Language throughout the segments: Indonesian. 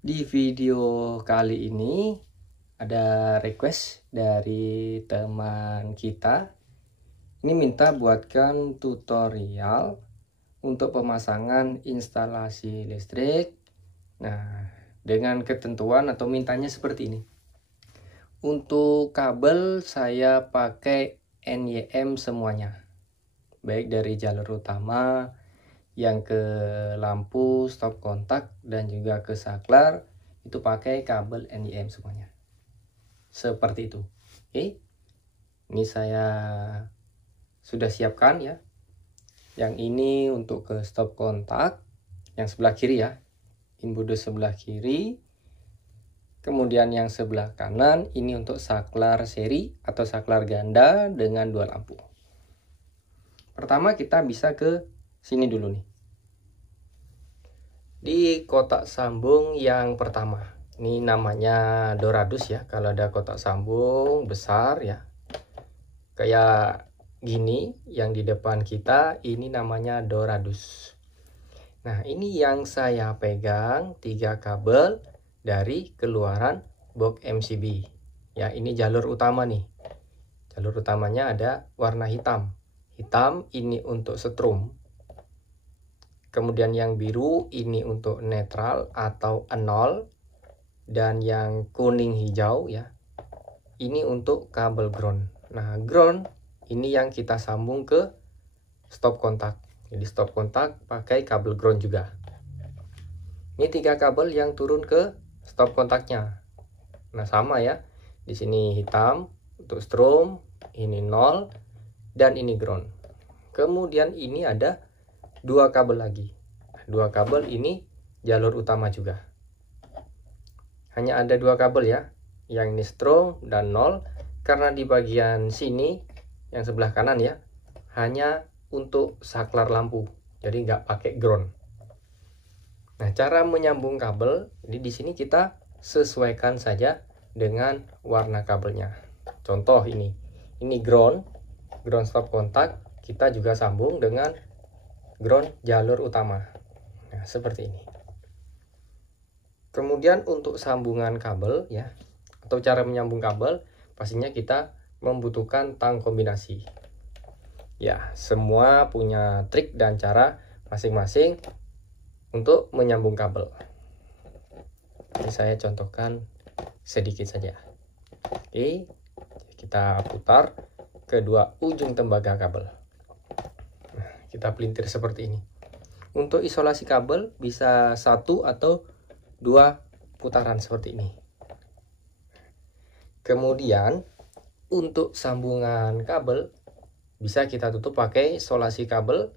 Di video kali ini ada request dari teman kita. Ini minta buatkan tutorial untuk pemasangan instalasi listrik. Nah, dengan ketentuan atau mintanya seperti ini. Untuk kabel saya pakai NYM semuanya. Baik dari jalur utama yang ke lampu stop kontak dan juga ke saklar itu pakai kabel NIM semuanya seperti itu. Oke, ini saya sudah siapkan ya. Yang ini untuk ke stop kontak yang sebelah kiri ya, input sebelah kiri. Kemudian yang sebelah kanan ini untuk saklar seri atau saklar ganda dengan dua lampu. Pertama kita bisa ke sini dulu nih, di kotak sambung yang pertama. Ini namanya Doradus ya, kalau ada kotak sambung besar ya kayak gini yang di depan kita, ini namanya Doradus. Nah, ini yang saya pegang 3 kabel dari keluaran box MCB ya. Ini jalur utama nih, jalur utamanya ada warna hitam ini untuk setrum. Kemudian yang biru ini untuk netral atau nol, dan yang kuning hijau ya ini untuk kabel ground. Nah, ground ini yang kita sambung ke stop kontak. Jadi stop kontak pakai kabel ground juga. Ini 3 kabel yang turun ke stop kontaknya. Nah, sama ya. Di sini hitam untuk strom, ini 0 dan ini ground. Kemudian ini ada 2 kabel lagi. 2 kabel ini jalur utama juga. Hanya ada 2 kabel ya. Yang ini strom dan 0. Karena di bagian sini yang sebelah kanan ya, hanya untuk saklar lampu. Jadi nggak pakai ground. Nah, cara menyambung kabel, jadi di sini kita sesuaikan saja dengan warna kabelnya. Contoh ini ground stop kontak, kita juga sambung dengan ground jalur utama. Nah, seperti ini. Kemudian untuk sambungan kabel ya, atau cara menyambung kabel, pastinya kita membutuhkan tang kombinasi. Ya, semua punya trik dan cara masing-masing untuk menyambung kabel. Ini saya contohkan sedikit saja. Oke, kita putar kedua ujung tembaga kabel. Nah, kita pelintir seperti ini. Untuk isolasi kabel bisa 1 atau 2 putaran seperti ini. Kemudian untuk sambungan kabel bisa kita tutup pakai isolasi kabel,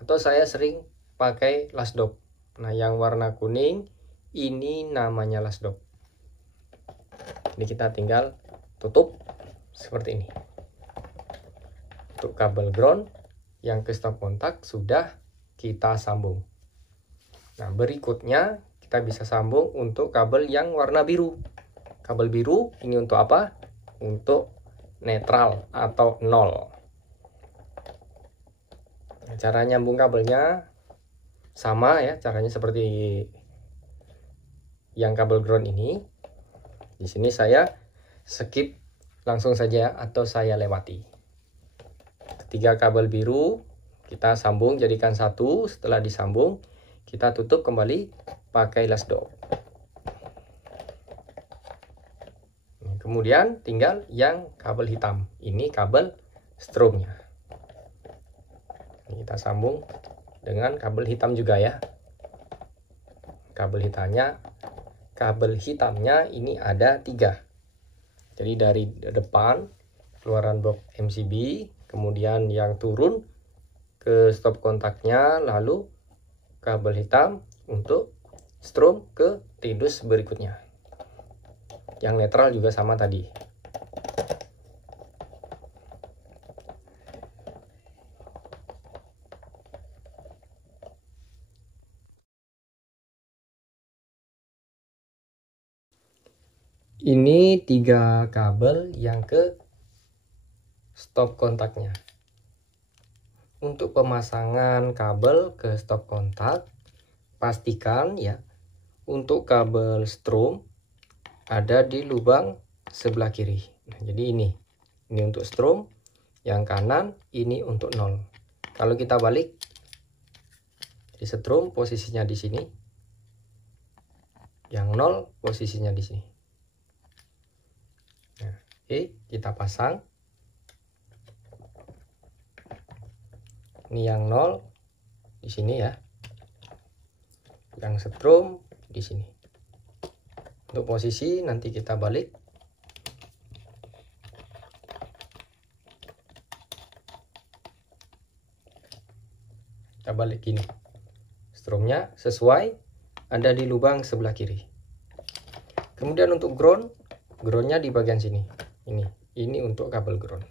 atau saya sering pakai lasdop. Nah, yang warna kuning ini namanya lasdop. Ini kita tinggal tutup seperti ini. Untuk kabel ground yang ke stop kontak sudah kita sambung. Nah, berikutnya kita bisa sambung untuk kabel yang warna biru. Kabel biru ini untuk apa? Untuk netral atau 0. Nah, cara nyambung kabelnya sama ya, caranya seperti yang kabel ground ini. Di sini saya skip langsung saja atau saya lewati. Ketiga kabel biru kita sambung jadikan satu. Setelah disambung kita tutup kembali pakai lasdop. Kemudian tinggal yang kabel hitam, ini kabel stromnya. Kita sambung dengan kabel hitam juga ya. Kabel hitamnya ini ada 3. Jadi dari depan keluaran box MCB, kemudian yang turun ke stop kontaknya, lalu kabel hitam untuk strom ke tidus berikutnya. Yang netral juga sama tadi. Ini 3 kabel yang ke stop kontaknya. Untuk pemasangan kabel ke stop kontak, pastikan ya untuk kabel strom ada di lubang sebelah kiri. Nah, jadi ini untuk strom, yang kanan ini untuk 0. Kalau kita balik, di strom posisinya di sini, yang 0 posisinya di sini. Nah, oke, kita pasang. Ini yang 0 di sini ya, yang strom di sini. Untuk posisi nanti kita balik. Kita balik gini. Stromnya sesuai ada di lubang sebelah kiri. Kemudian untuk groundnya di bagian sini. Ini untuk kabel ground.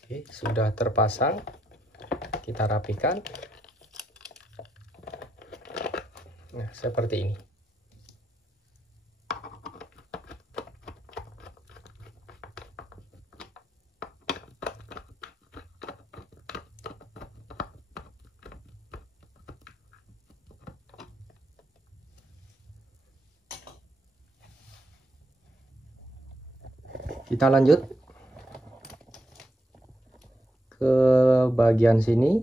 Oke, sudah terpasang. Kita rapikan. Nah, seperti ini. Kita lanjut ke bagian sini.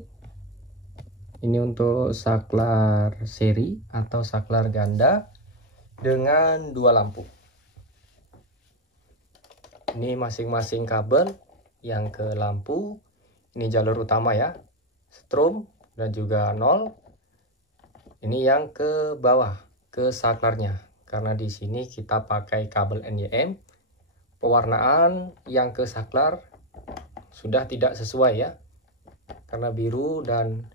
Ini untuk saklar seri atau saklar ganda dengan 2 lampu. Ini masing-masing kabel yang ke lampu. Ini jalur utama ya, strom dan juga 0. Ini yang ke bawah, ke saklarnya. Karena di sini kita pakai kabel NYM. Pewarnaan yang ke saklar sudah tidak sesuai ya, karena biru dan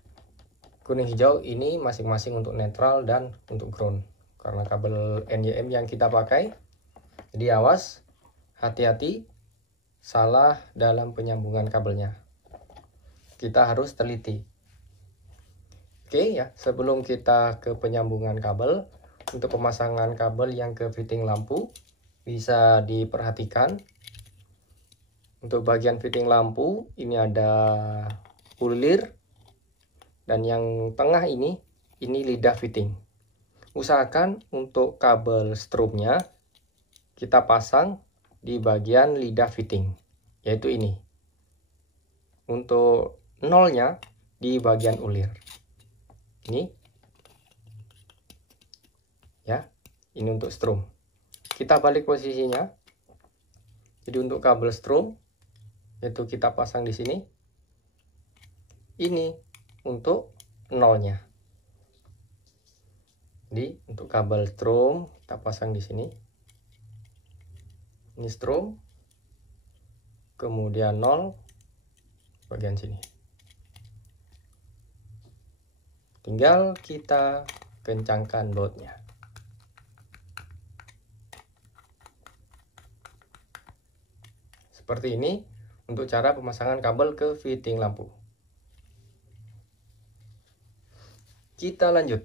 kuning hijau ini masing-masing untuk netral dan untuk ground, karena kabel NYM yang kita pakai. Jadi awas, hati-hati salah dalam penyambungan kabelnya, kita harus teliti. Oke ya, sebelum kita ke penyambungan kabel, untuk pemasangan kabel yang ke fitting lampu bisa diperhatikan. Untuk bagian fitting lampu ini ada ulir, dan yang tengah ini lidah fitting. Usahakan untuk kabel stromnya kita pasang di bagian lidah fitting, yaitu ini. Untuk 0-nya di bagian ulir. Ini ya, ini untuk strom. Kita balik posisinya. Jadi untuk kabel strom itu kita pasang di sini. Ini untuk 0-nya. Jadi untuk kabel strom kita pasang di sini. Ini strom. Kemudian 0 bagian sini. Tinggal kita kencangkan bautnya. Seperti ini untuk cara pemasangan kabel ke fitting lampu. Kita lanjut.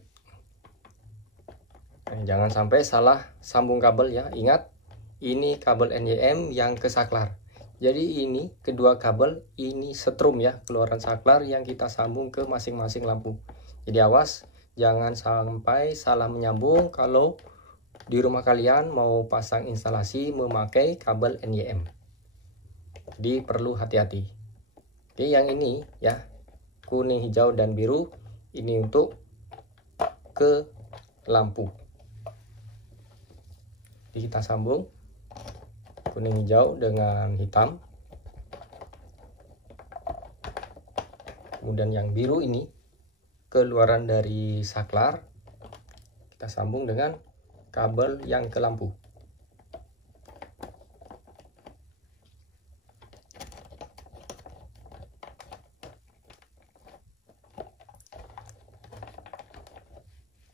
Nah, jangan sampai salah sambung kabel ya. Ingat, ini kabel NYM yang ke saklar. Jadi ini kedua kabel, ini setrum ya, keluaran saklar yang kita sambung ke masing-masing lampu. Jadi awas, jangan sampai salah menyambung kalau di rumah kalian mau pasang instalasi memakai kabel NYM. Jadi perlu hati-hati. Oke, yang ini ya, kuning, hijau, dan biru, ini untuk ke lampu. Jadi kita sambung kuning hijau dengan hitam. Kemudian yang biru ini keluaran dari saklar, kita sambung dengan kabel yang ke lampu.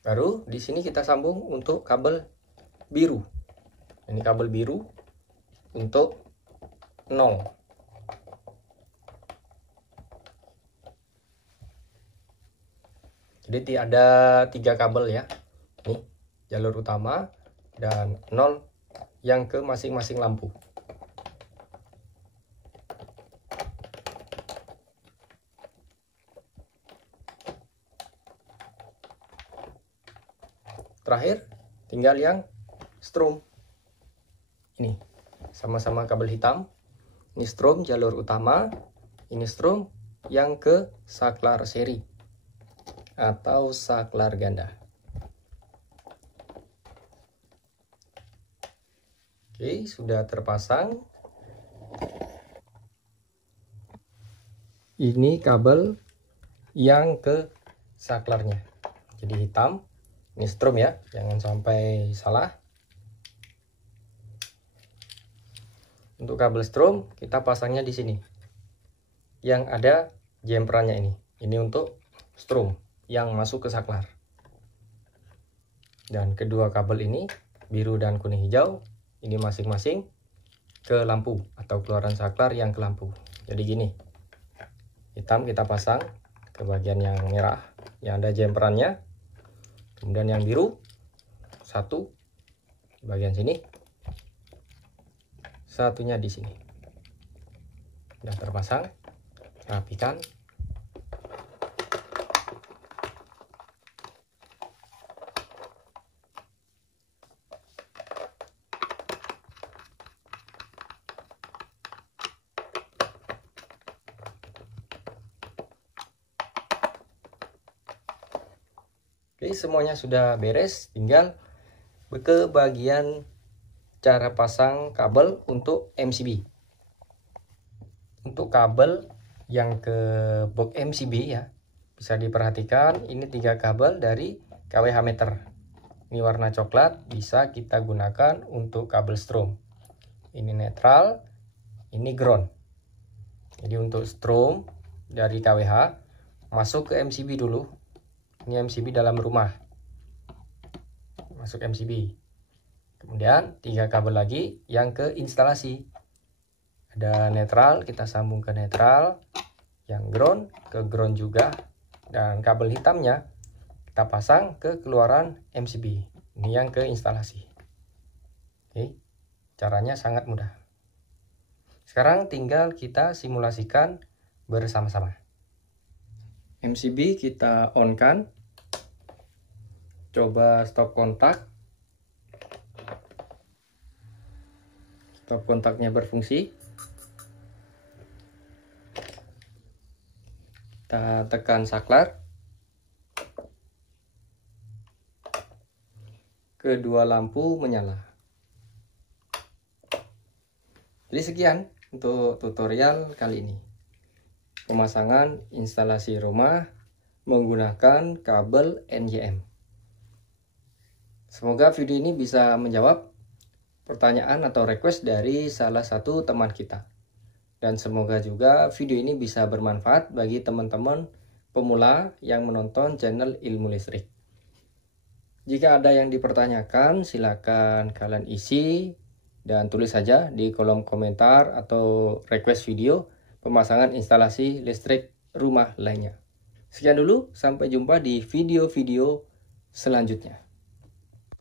Baru di sini kita sambung untuk kabel biru. Ini kabel biru untuk 0. Jadi ada 3 kabel ya. Nih, jalur utama dan 0 yang ke masing-masing lampu. terakhir tinggal yang strom. Ini sama-sama kabel hitam. Ini strom jalur utama, ini strom yang ke saklar seri atau saklar ganda. Oke, sudah terpasang. Ini kabel yang ke saklarnya. Jadi hitam, ini strom ya, jangan sampai salah. Untuk kabel strom kita pasangnya di sini. Yang ada jemperannya ini. Ini untuk strom yang masuk ke saklar. Dan kedua kabel ini, biru dan kuning hijau, ini masing-masing ke lampu atau keluaran saklar yang ke lampu. Jadi gini. Hitam kita pasang ke bagian yang merah yang ada jemperannya. Kemudian yang biru satu di bagian sini. Satunya di sini. Sudah terpasang. Rapikan. Oke, semuanya sudah beres, tinggal ke bagian cara pasang kabel untuk MCB. Untuk kabel yang ke box MCB ya, bisa diperhatikan ini 3 kabel dari KWH meter. Ini warna coklat, bisa kita gunakan untuk kabel strom. Ini netral, ini ground. Jadi untuk strom dari KWH masuk ke MCB dulu. Ini MCB dalam rumah. Masuk MCB. Kemudian 3 kabel lagi yang ke instalasi. Ada netral, kita sambung ke netral. Yang ground, ke ground juga. Dan kabel hitamnya kita pasang ke keluaran MCB. Ini yang ke instalasi. Oke, caranya sangat mudah. Sekarang tinggal kita simulasikan bersama-sama. MCB kita on kan. Coba stop kontak. Stop kontaknya berfungsi. Kita tekan saklar. Kedua lampu menyala. Jadi sekian untuk tutorial kali ini. Pemasangan instalasi rumah menggunakan kabel NJM. Semoga video ini bisa menjawab pertanyaan atau request dari salah satu teman kita. Dan semoga juga video ini bisa bermanfaat bagi teman-teman pemula yang menonton channel Ilmu Listrik. Jika ada yang dipertanyakan, silakan kalian isi dan tulis saja di kolom komentar atau request video pemasangan instalasi listrik rumah lainnya. Sekian dulu, sampai jumpa di video-video selanjutnya.